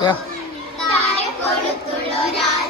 യാ. താഴെക്കൊടുത്തുള്ളൊരാൾ